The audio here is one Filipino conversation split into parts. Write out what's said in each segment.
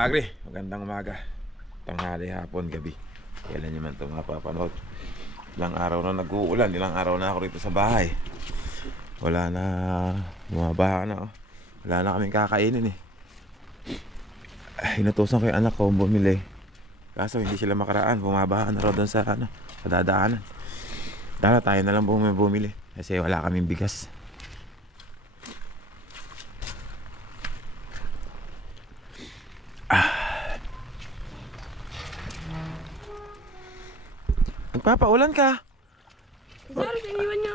Kagri, magandang umaga, tanghali, hapon, gabi. Kailan nyo man ito mapapanood. Ilang araw na nag-uulan, ilang araw na ako rito sa bahay. Wala na, bumabaha na oh. Wala na kaming kakainin eh. Inutusan ko yung anak ko bumili. Kaso hindi sila makaraan, bumabaha na raw doon sa, sa dadaanan. Dala tayo na lang bumili kasi wala kaming bigas. Magpapaulan ka.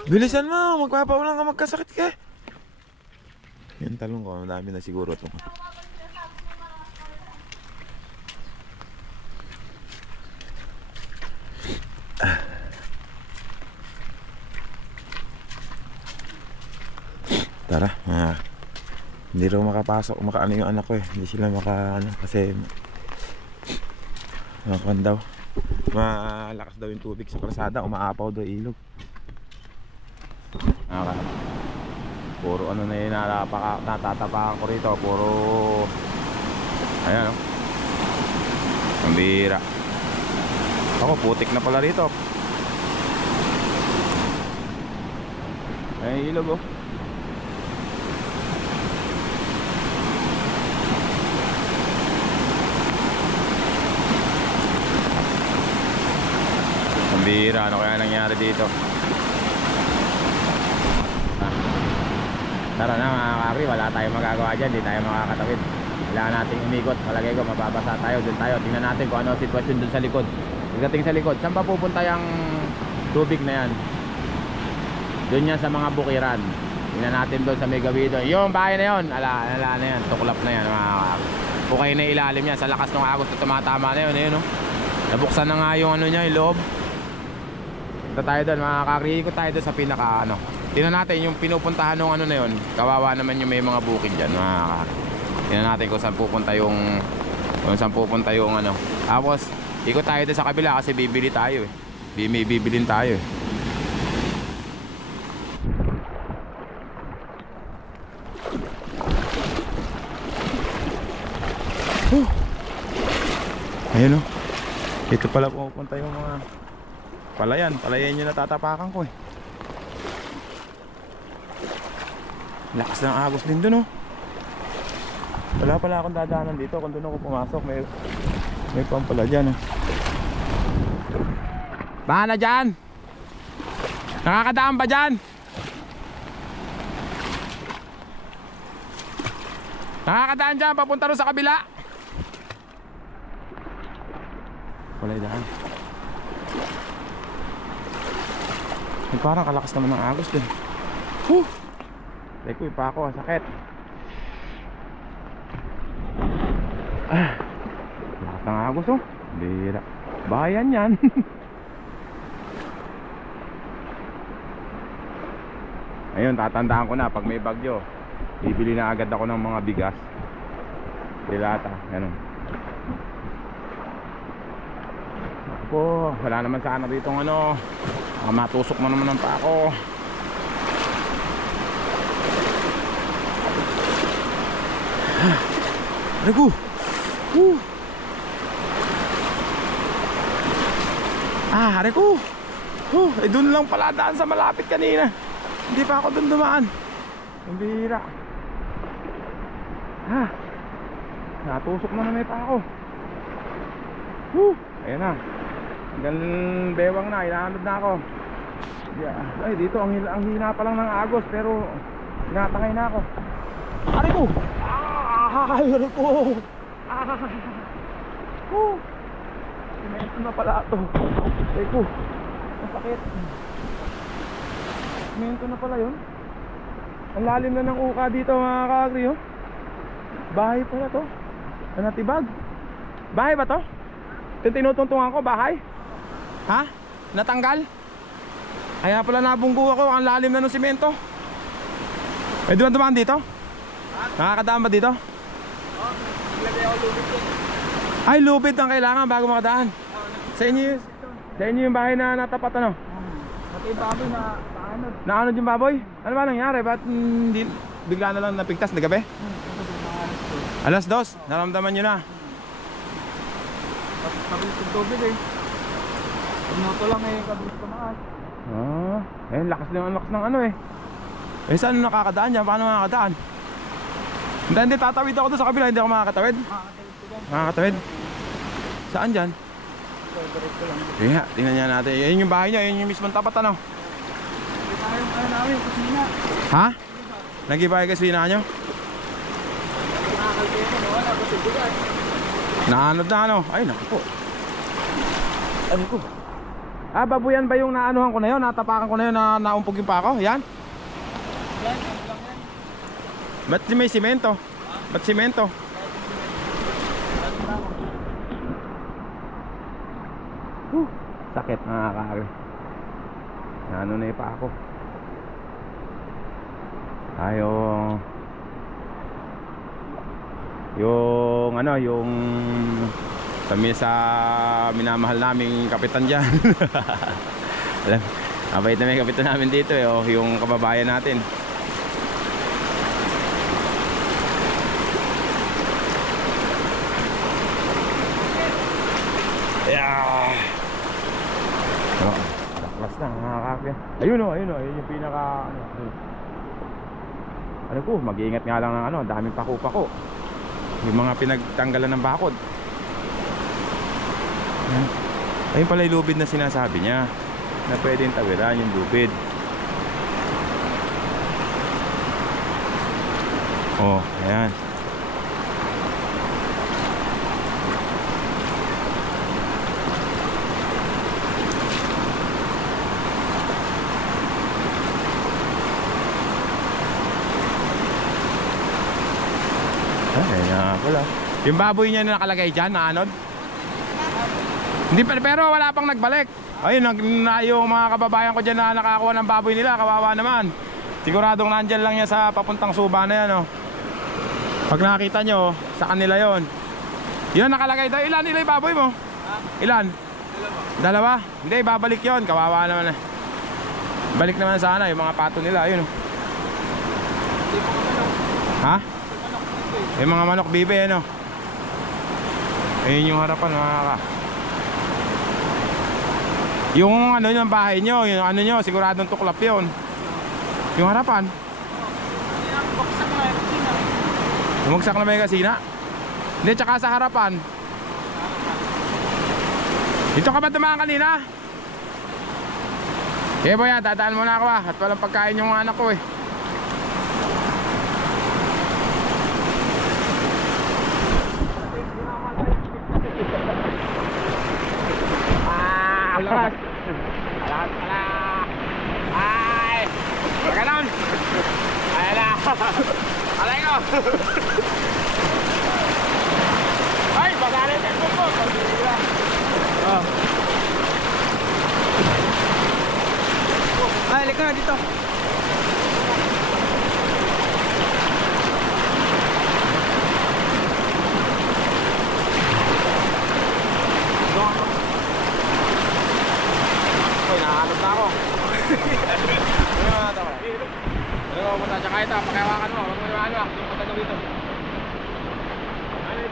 Bilisan mo, magpapaulan ka, magkasakit ka. Yung talong ko, madami na siguro ito. Tara, hindi raw makapasok, makaano yung anak ko eh. Hindi sila makaano kasi makakuan daw. Malakas daw yung tubig sa kalsada, umaapaw daw ilog. Puro ano na yun, natatapakan ko rito. Puro ayan oh, ang bira. Ako, putik na pala rito. Ay, ilog oh. Bira, ano kaya nangyari dito? Tara na mga kakri, wala tayong magagawa dyan, hindi tayo makakatawid. Kailangan nating umikot, palagay ko mababasa tayo, dun tayo. Tingnan natin kung ano ang sitwasyon dun sa likod. Pagdating sa likod, saan pa pupunta yung tubig na yan? Dun yan sa mga bukiran. Tingnan natin dun sa Megawido. Yung bahay na yun, ala na yan, tuklap na yan mga kakri. Bukay na ilalim yan, sa lakas ng agos na tumatama na yun, ayun, no? Nabuksan na nga yung ano niya, yung loob. Punta tayo doon mga kakri, ikot tayo doon sa pinaka ano. Tingnan natin yung pinupuntahan ng ano na yun. Kawawa naman yung may mga bukid dyan mga kakri. Tingnan natin kung saan pupunta yung ano. Tapos ikot tayo doon sa kabila kasi bibili tayo eh. Bibilin tayo eh. Ayun o. Ito pala pupunta yung mga palayan yung natatapakan ko eh. Lakas ng agos din dun oh. Wala pala akong dadaanan dito. Kung doon ako pumasok may pampala dyan oh. Baka na dyan. Nakakadaan ba dyan? Nakakadaan dyan papunta rin sa kabila. Wala yung daan. Parang kalakas naman ng agos din. Teko, ipa ako, sakit. Lakas ng agos oh. Bira. Bayan yan. Ayun, tatandaan ko na pag may bagyo, bibili na agad ako ng mga bigas. Dilata, ganun. Ako, wala naman sana dito ng ano. Matusok mo naman ng pako. Rego. Rego. Eh doon lang pala daan sa malapit kanina. Hindi pa ako doon dumaan. Ang bira. Natusok na may pako. Ayan na. Hanggang bewang na, inaanod na ako. Ay dito ang hina pa lang ng agos pero tinatangay na ako. Aray ko! Aray ko! Simento na pala ito. Aray ko! Masakit. Simento na pala yun. Ang lalim na ng uka dito mga kakri oh. Bahay pala to. Natibag. Bahay ba to? Ito tinutuntungan ko, bahay? Ha? Natanggal? Kaya pala nabunggo ako, ang lalim na ng simento. Pwede ba dumaan dito? Nakakadaan ba dito? Ay, lubid ang kailangan bago makadaan. Sa inyo yung bahay na natapat ano? Pati yung baboy na naanod. Naanod yung baboy? Ano ba nangyari? Ba't hindi bigla na lang napigtas na gabi? Alas 2, naramdaman nyo na. Kabilis yung tubig eh. Minuto lang eh, kabilis tumaas. Ah, eh, lakas ng ano eh. Eh, saan nakakadaan dyan? Paano makakadaan? Hindi, tatawid ako doon sa kabila. Hindi ako makakatawid. Makakatawid? Saan dyan? Kaya, tingnan niya natin. Yan yung bahay niya, yan yung mismong tapat ano. Hindi tayo ano namin, kusina. Ha? Nag-iba yung kusina nyo? Nakakalpito mo, wala ba tubugan? Naanod na ano? Ay, naku po. Ano ko? Ah, babuyan ba yung naanuhan ko na yun? Natapakan ko na yun na naumpog yung pako? Yan? Yan, yan lang yan. Ba't may simento? Ba't simento? Sakit nakakari. Ano na yung pako? Tayo. Yung ano, yung sa minamahal naming kapitan dyan. Alam, mabait na may kapitan namin dito eh, oh, yung kababayan natin. Yeah. Oh, baklas na mga kakya. Ayun oh, ayun yung pinaka ano ko, mag-iingat nga lang ng ano, daming pako-pako. Yung mga pinagtanggalan ng bakod. Ayun pala yung lubid na sinasabi niya, na pwedeng tawiran yung lubid. Oh, ayan. Ay, wala. Yung baboy niya na nakalagay dyan, na anod? Hindi pa, pero wala pang nagbalik. Ayun, yung mga kababayan ko dyan na nakakuha ng baboy nila, kawawa naman. Siguradong nandyan lang yan sa papuntang Suba na yan, oh. Pag nakita nyo, sa kanila yon. Yun, nakalagay daw. Ilan yung baboy mo? Ilan? Dalawa. Hindi, babalik yon. Kawawa naman eh. Balik naman sana yung mga pato nila, ayun, oh. Ha? Yung mga manok bibe, ano? Ayun yung harapan, mga ka. Yung ano yung bahay nyo, yung ano nyo, siguradong tuklap yun. Yung harapan. Bumagsak na ba yung kasina? Hindi, tsaka sa harapan. Dito ka ba dumaan kanina? Okay boy, dadaan muna ako at walang pagkain yung anak ko eh. Lakas. Lakas pala. Ay! Pagkanon! Ayan na! Alay ko! Ay! Bagalin yung po po! Oh. Ay, alik na dito. Uy, nakakalot na ako. Ano nga ito? Ano nga pumunta? Tsaka ito, pakihawakan mo. Huwag mo yung ano, yung punta gawin ito. Alit.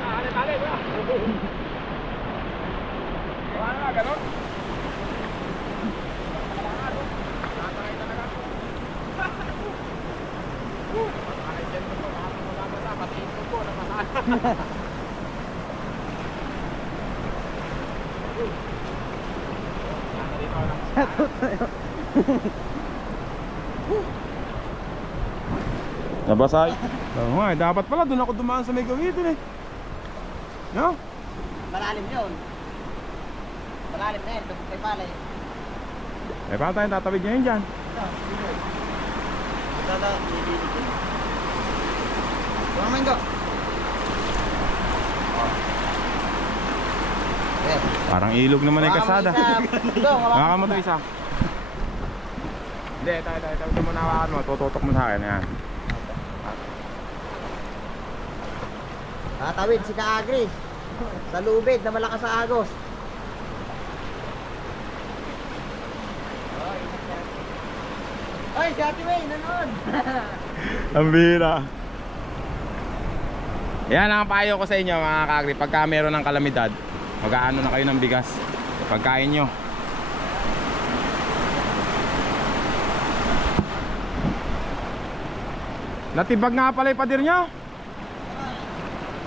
Ano nga, ganon? Nakakakay talaga. Nakakakay dyan ko po. Nakakakabasa. Patiin ko po. Napasaan. Nabasay. Oo nga, dapat pala doon ako dumaan sa may gawin eh. No? Malalim yun. Malalim na yun, kay palay. Eh, paano tayong tatawid ngayon dyan? Manggo. Parang ilog naman ay kasada. Hawakan mo ito isa. Hindi, tayo. Ito muna hawakan mo. Tututok mo sa akin. Yan. Tatawid si Kaagri sa lubid na malakas sa agos. Ay, si Ate May, nanood. Ang bira. Yan ang payo ko sa inyo mga kaagri. Pagka meron ng kalamidad, mag-aano na kayo ng bigas. Pagkain nyo. Natibag nga pala yung pader nyo.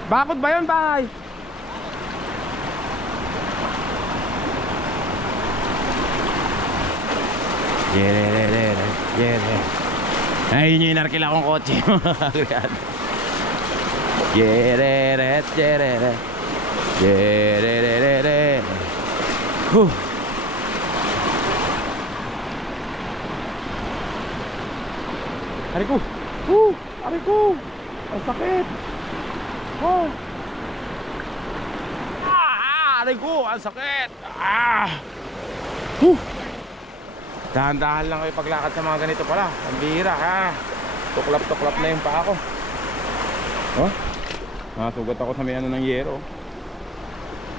Bakod ba yun, bay? Ay, yun yung inarkil akong kotse. Yereret. Aray ko. Aray ko. Ang sakit. Aray ko. Ang sakit. Dahan-dahan lang kayo paglakad sa mga ganito pala. Ang bihira ha. Tuklap na yung paa ko. Oh, nasugat ako sa may ano ng yero.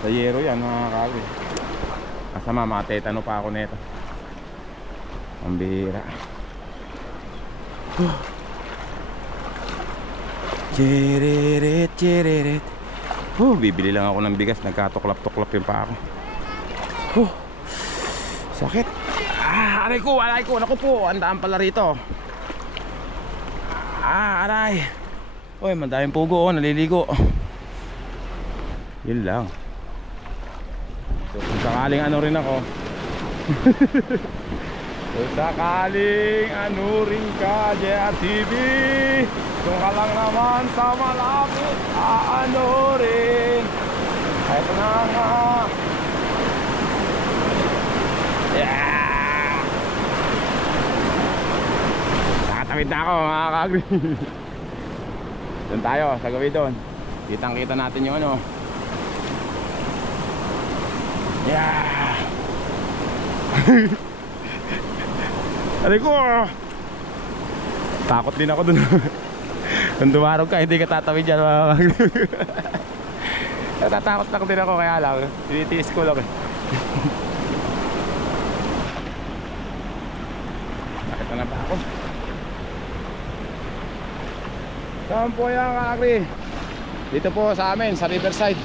Sa yero yan mga kagawin. Kasama matetanong pa ako nito. Ang bihira. Chiririt. Bibili lang ako ng bigas. Nagkatuklap yung paa ko. Sakit. Aray ko. Naku po, andaan pala rito. Aray. Uy, madaming pugo, naliligo. Yun lang. So, kung sakaling ano rin ako. Kung sakaling ano rin ka, JRTV, kung ka lang naman sa malapit, ano rin. Ito na nga. Yeah! Nakatawid na ako mga kagri. Doon tayo, sa gawin doon. Kitang-kita natin yung ano. Yeah! Aray ko! Takot din ako doon. Kung dumarog ka, hindi ka tatawid dyan mga kagri. Natatakot lang din ako kaya lang. Tinitiis ko lang eh. Nakita na ba ako? Saan po yan kakri? Dito po sa amin, sa Riverside.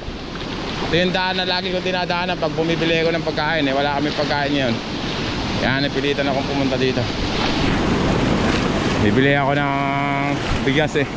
Ito yung daan na lagi kong dinadaanan pag bumibili ko ng pagkain eh. Wala kami pagkain ngayon. Kaya napilitan akong pumunta dito. Bibili ako ng bigas eh.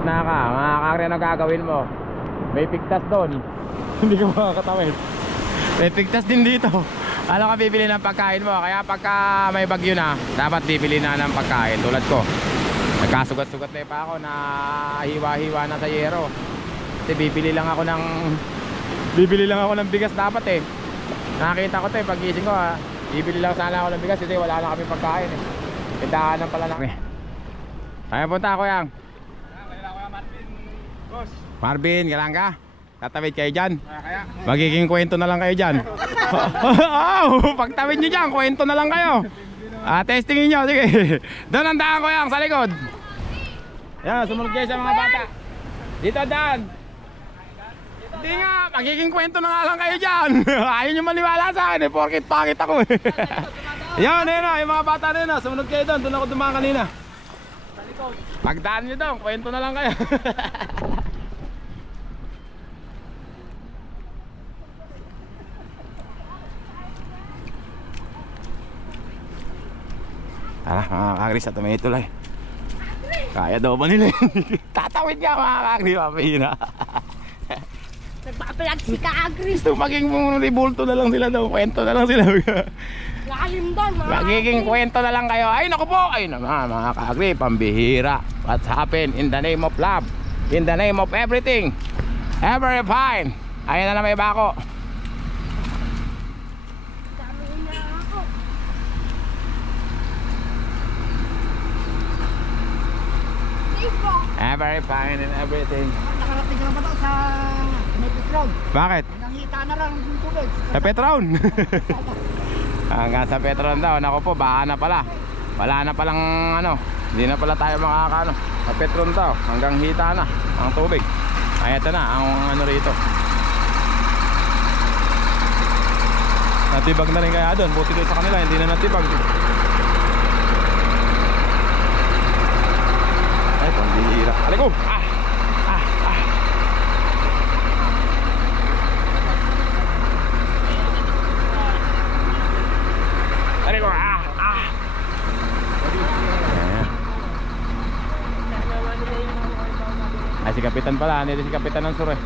Na ka, mga kakri na gagawin mo. May pigtas doon. Hindi ka makakatawid. May pigtas din dito. Alam ka bibili ng pagkain mo. Kaya pagka may bagyo na, dapat bibili na ng pagkain. Tulad ko, nagkasugat-sugat na pa ako na hiwa-hiwa na sa yero. Kasi bibili lang ako ng bigas dapat eh. Nakakita ko to eh, pag-gising ko ha. Bibili lang sana ako ng bigas kasi wala na kami pagkain eh. Tindahan pala na. Kaya punta ako yang. Marvin, kailan ka? Tatawid kayo dyan? Magiging kwento na lang kayo dyan. Pagtawid nyo dyan, kwento na lang kayo. Testingin nyo, sige. Doon ang daan ko yan, sa likod. Yan, sumunod kayo sa mga bata. Dito daan. Hindi nga, magiging kwento na nga lang kayo dyan. Ayaw nyo maniwala sa akin eh, porkit pakit ako eh. Yan, yung mga bata na yun, sumunod kayo doon. Doon ako dumaan kanina. Pagdaan nyo doon, kwento na lang kayo. Tara mga kakri, sa may tulay. Kaya daw ba nila yun? Tatawid nga mga kakri, mapihina. Nagpapalag si kakri. Gusto maging ribulto na lang sila daw. Kwento na lang sila. Lalim doon mga Magiging kwento na lang kayo. Ay naku po, ay naman mga kakri, pambihira. What's happened in the name of love, in the name of everything, ever fine. Ayun na may bako. very fine and everything. Nakarating na ba ito sa may Petron? Bakit? Nangita na lang yung tubig. Sa Petron. Hanggang sa Petron daw. Naku po, baka na pala. Wala na palang ano. Hindi na pala tayo makakano. Sa Petron daw. Hanggang hita na ang tubig. Ay, ito na ang ano rito. Natibag na rin kaya doon. Buti doon sa kanila, hindi na natibag. Ay, pambihira. Aliko! Aliko! Ay, si Kapitan pala. Hindi si Kapitan ng Sur eh.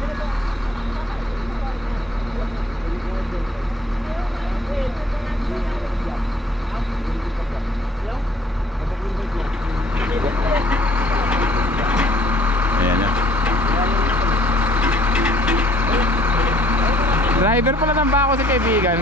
Ayan na. Driver pala ng bako si kaibigan.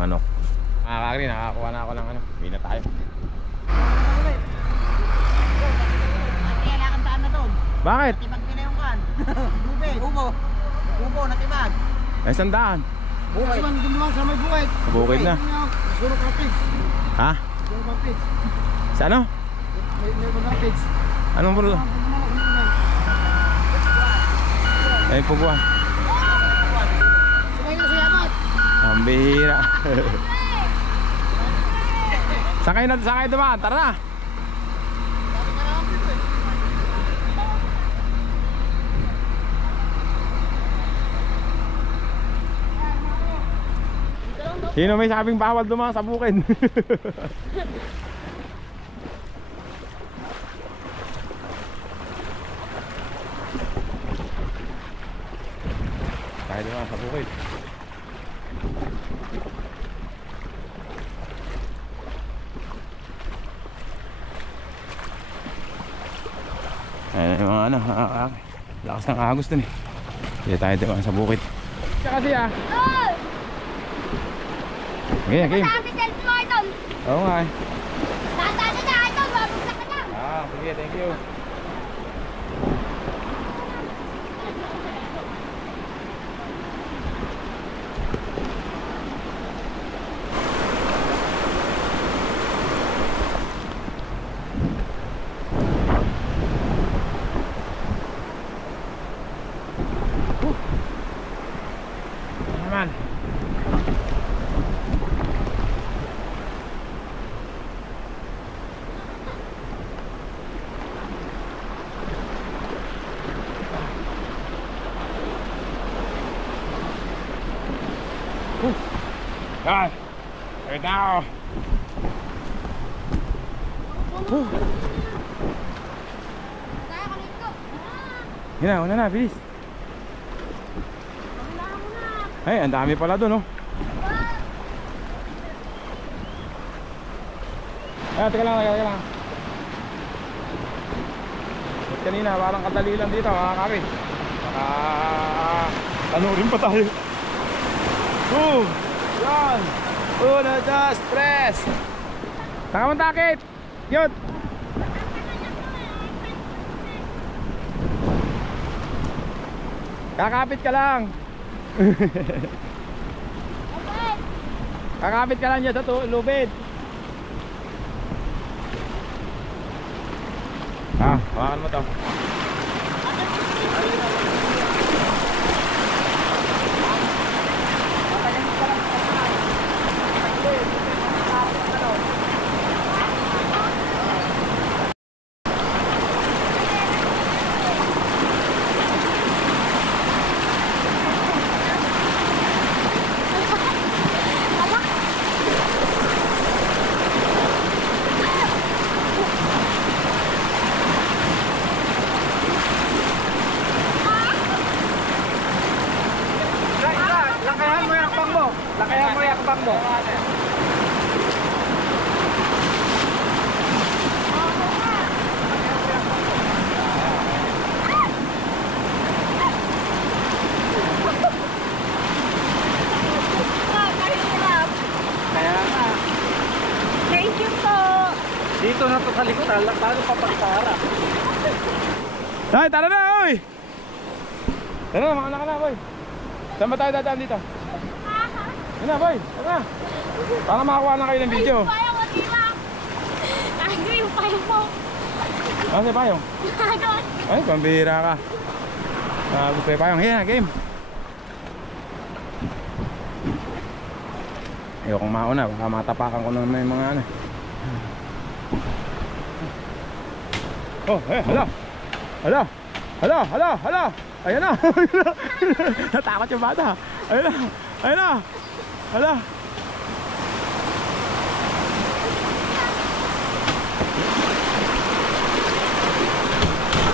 Manok. Kakagri, nakakuha na ako ng ano. Hindi na tayo. Kailangan daan na doon. Bakit? Natibag nila yung kan. Lubid. Ubo, natibag. Ay, sandaan. Bukid. Naman sa may bukid. Bukid na. Siguro kapits. Ha? Siguro kapits. Sa ano? May kapits. Anong bro? Ay, pugwa. Sabay na siya mat. Ang bihira. Sakay dumaan. Tara na. Sino may sabing bawal dumaan sa bukid? Tayo dumaan sa bukid. Ayan yung mga ano, lakas ng agos dun eh. Hindi tayo dumaan sa bukid. Siya kasi ah. Okay, game. Sabi selfie mo, Idol. Oo nga eh. Tandaan na, Idol. Babagsak ka na. Sige, thank you. Naman. God, right now. Kaya ko nito. Hina, una na, bilis. Ay, ang dami pala doon, oh. Teka lang. At kanina, parang kadali lang dito, mga kami. Baka tanurin pa tayo. Yan. 1, 2, 3. Saka mong takip. Yun. Kakapit ka lang. Kakapit ka lang dyan sa lubid. Hawakan mo to. Kaya mo yakbang mo. Kaya nga. Thank you po. Dito na to sa likutan, paano papagtara? Ay, tara na, oy! Tara na, makana ka na, boy. Saan ba tayo dadaan dito? Yan na, boy. Tara na. Para makakuha na kayo ng video. Payong, hindi lang. Ano yung payong mo? Ano si Payong? Ano? Ay, pambihira ka. Gusto yung Payong. Yan, game. Ayokong mauna, baka matapakan ko na may mga ano. Oh, hala. Hala. Hala, hala, hala. Ayan na. Natakot yung bata. Ayan na. Ayan na. Hala.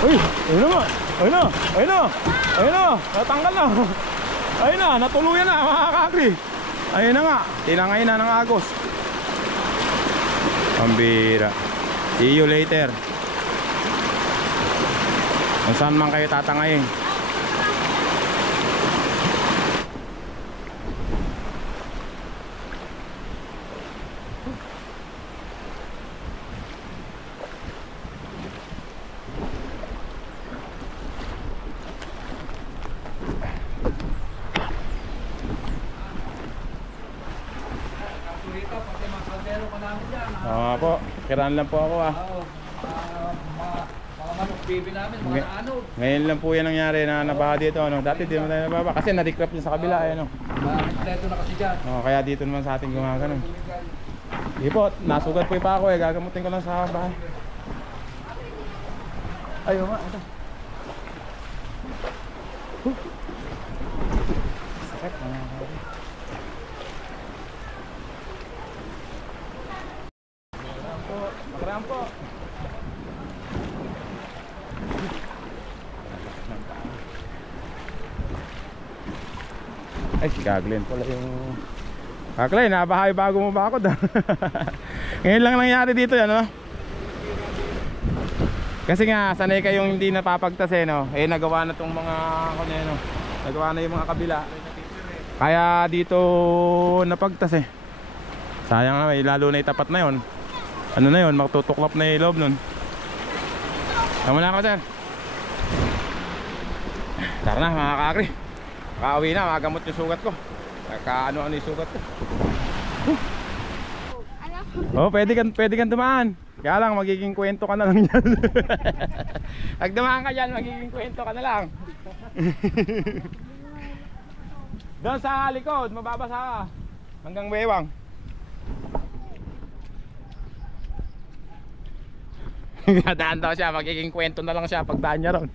Uy, ayun na nga. Ayun na. Ayun na. Ayun na. Natanggal na. Ayun na, natuluyan na mga kakri. Ayun na nga, tinangay na ng agos. Pambira. See you later. Kung saan man kayo tatangayin. Oo po, kiraan lang po ako ah. Bibi namin, mga ano. Ngayon lang po yan nangyari na nabaha dito ano. Dati di naman tayo nababa kasi na-recrap yun sa kabila ano. Dito na kasi dyan. Kaya dito naman sa ating gumagano. Hindi po, nasugat po pa ako eh. Gagamutin ko lang sa bahay. Ayaw nga, ito. Sakit na. Makaraan po. Ay, si Gaglen pala yung... Gaglen, nabahay bago mo bakod ah. Ngayon lang nangyari dito yan, no? Kasi nga, sanay kayong hindi napapagtas eh, no? Eh, nagawa na tong mga... no? Nagawa na yung mga kabila. Kaya dito napagtas eh. Sayang na, lalo na itapat na yon. Ano na yon, magtutuklap na yung loob nun. Tama na ako, sir. Tara na, mga kakri. Kauwi na, magamot yung sugat ko. Ano yung sugat ko. Oh, pwede kang dumaan. Kaya lang, magiging kwento ka na lang yan. Pag dumaan ka dyan, magiging kwento ka na lang. Doon sa likod, mababasa ka. Hanggang bewang. Dadaan daw siya, magiging kwento na lang siya pagdaan niya ron.